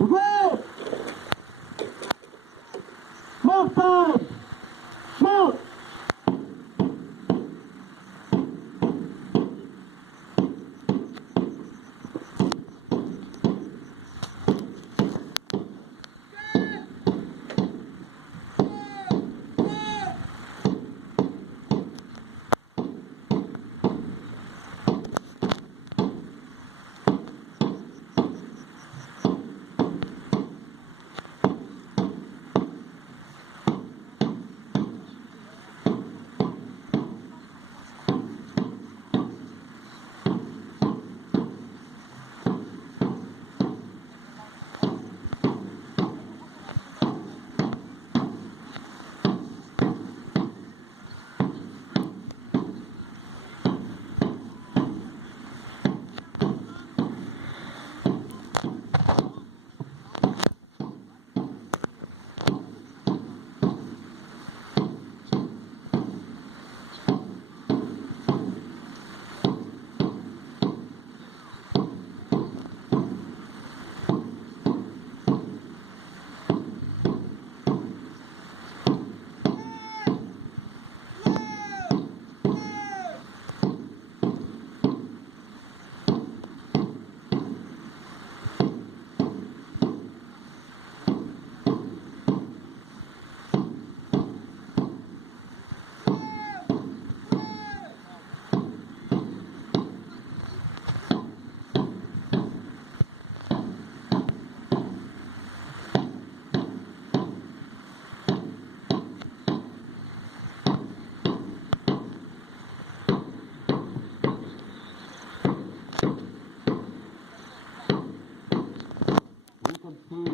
Move! Move side! Move!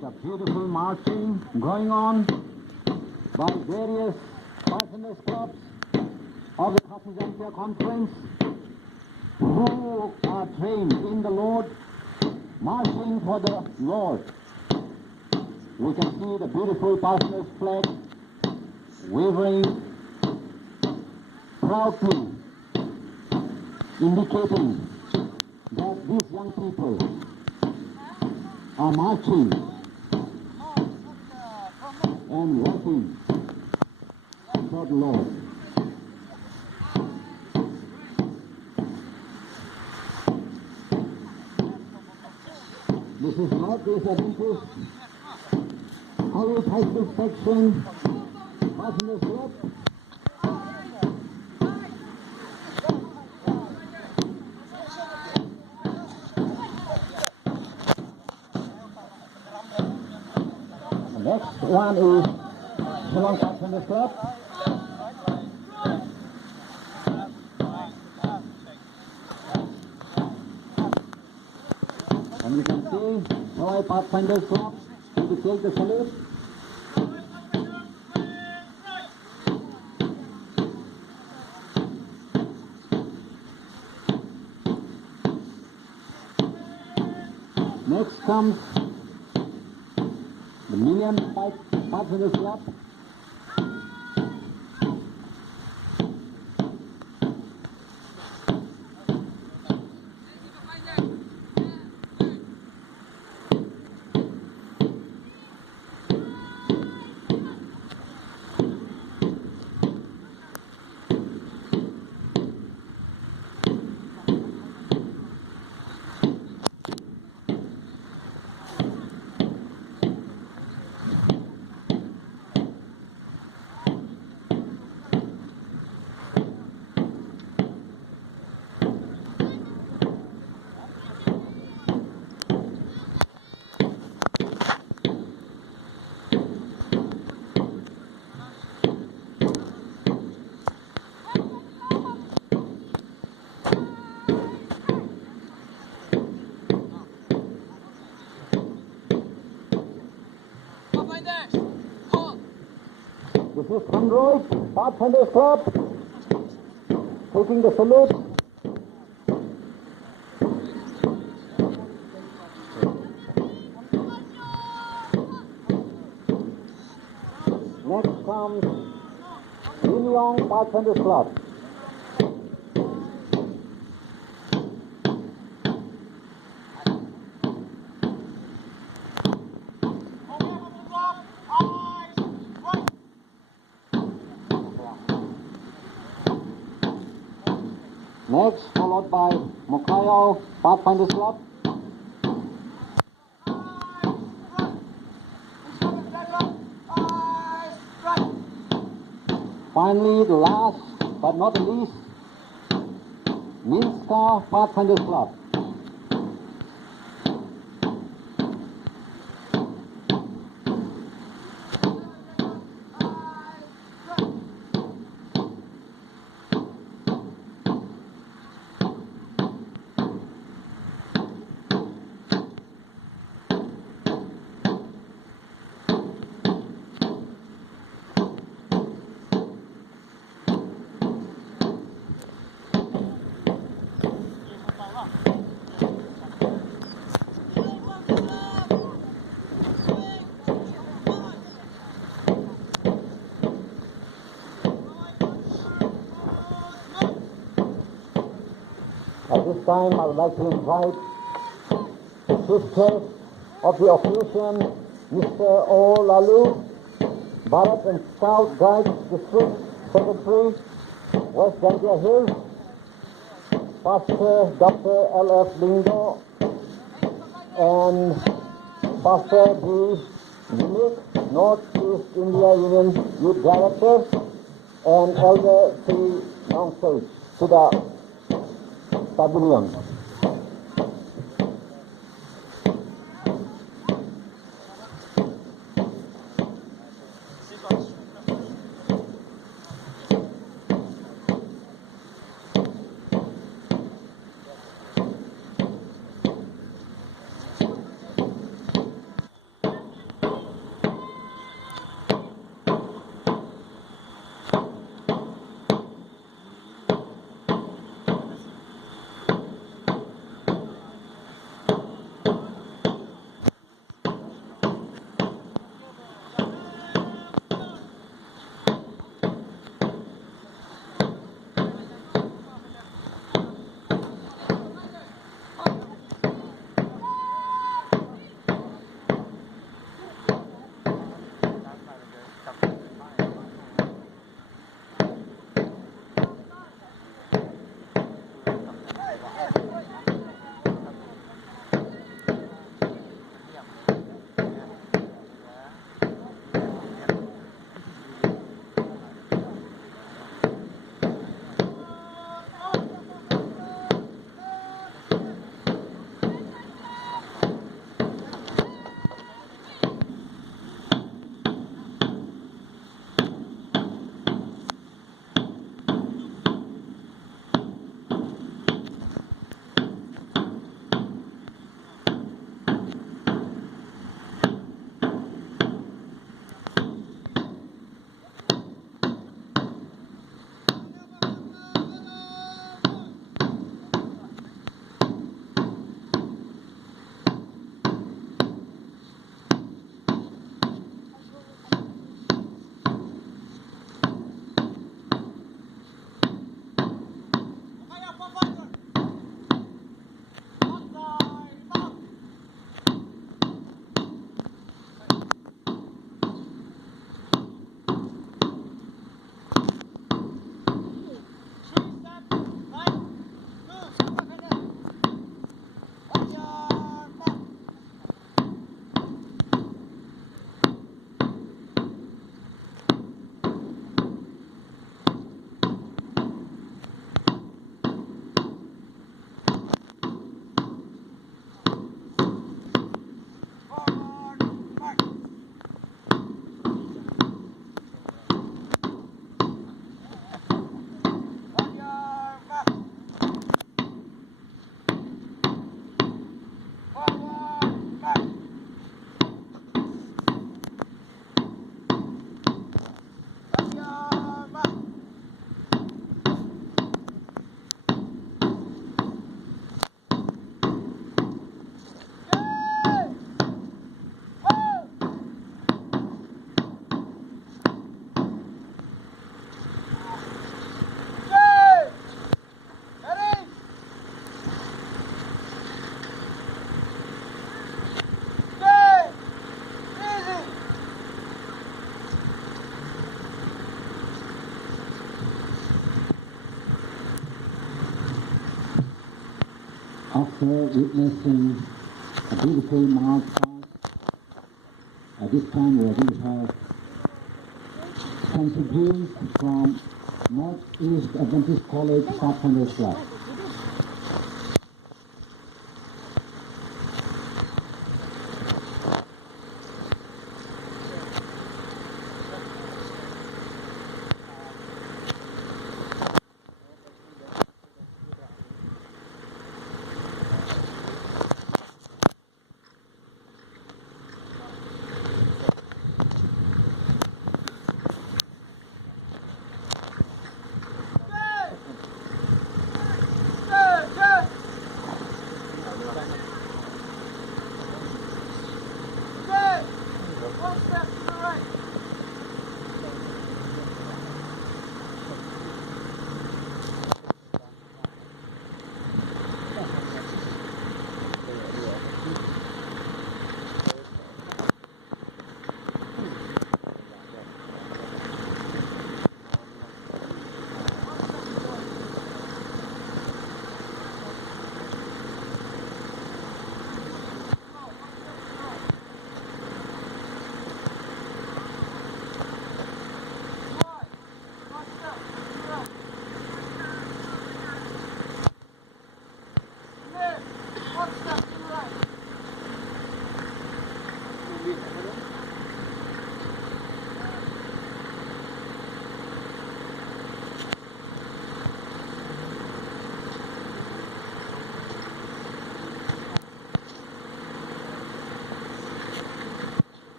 The beautiful marching going on by various partners clubs of the Passenger Conference who are trained in the Lord, marching for the Lord. We can see the beautiful partners flag waving proudly, indicating that these young people are marching and working for the Lord. This is not this Adventist Holy High section, Passenger Club. Next one is Shillong Passenger Club. And you can see Hawaii Pathfinder Club indicate the salute. Next comes the Million Passenger Club. is Conroy, Pathfinders Club, taking the salute. Next comes Lim Yong Pathfinders Club. Next, followed by Mokayo Pathfinders Club. Finally, the last but not the least, Minska Pathfinders Club. At this time, I would like to invite the sisters of the occasion, Mr. O. Lalu, Bharat and Scout Guides District Secretary, West Gandia Hills, Pastor Dr. L.F. Lingo, and Pastor D. Unique, Northeast India Union Youth Director, and Elder C. Nonsage to the pavilion. After witnessing a beautiful march past, this time we are going to have country views from Northeast Adventist College Pathfinders Club.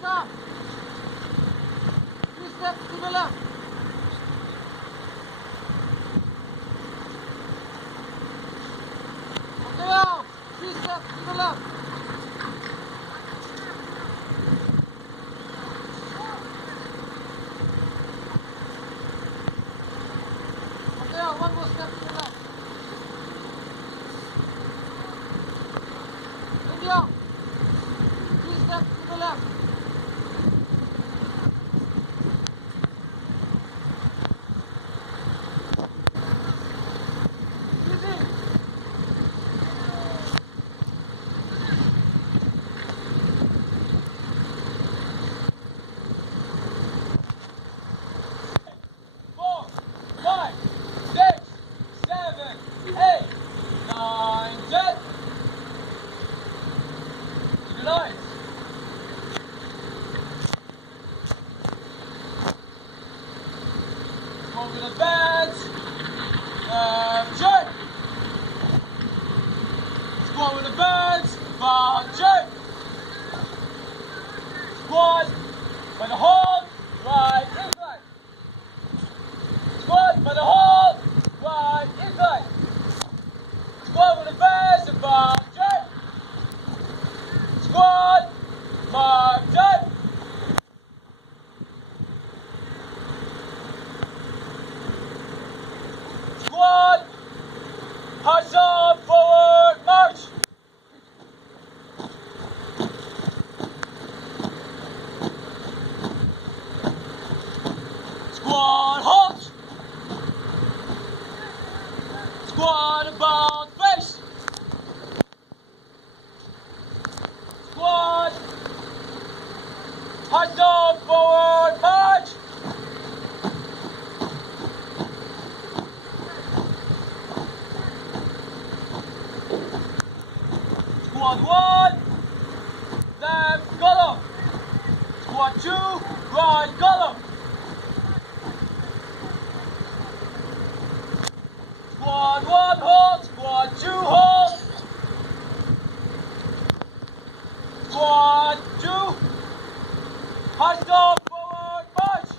Stop! 3 steps to the left. Okay, out. 3 steps to the left. Okay, out. 1 more step to the left. India. 3 steps to the left. Over the bench. Jerk. Squat with the bench. Jerk. Squat by the hold. Right incline. Squat by the hold. Right incline. Squat with the bench. Jerk. Squat. Jerk. Squat, pass on, forward, march. Squat, halt. Squat, about face. Squat, pass on, forward, march. Squat 1, left column. Squat 2, right column. Squat 1, hold. Squat 2, hold. Squat 2, pass on, forward, march.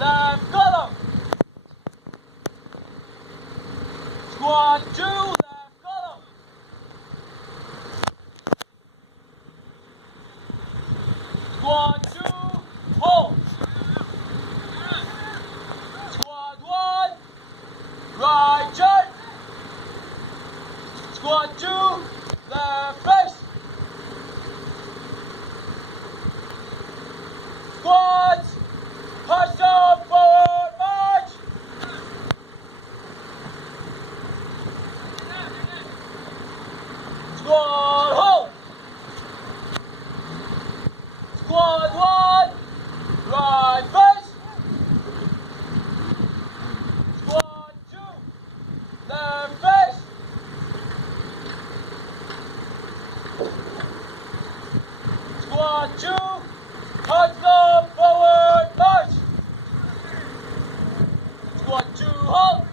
Left column. Squat 2, left column. Squat 2, hold. Squat 1, right turn. Squat 2, left face. Squad 2, hard forward march. Squad 2, halt.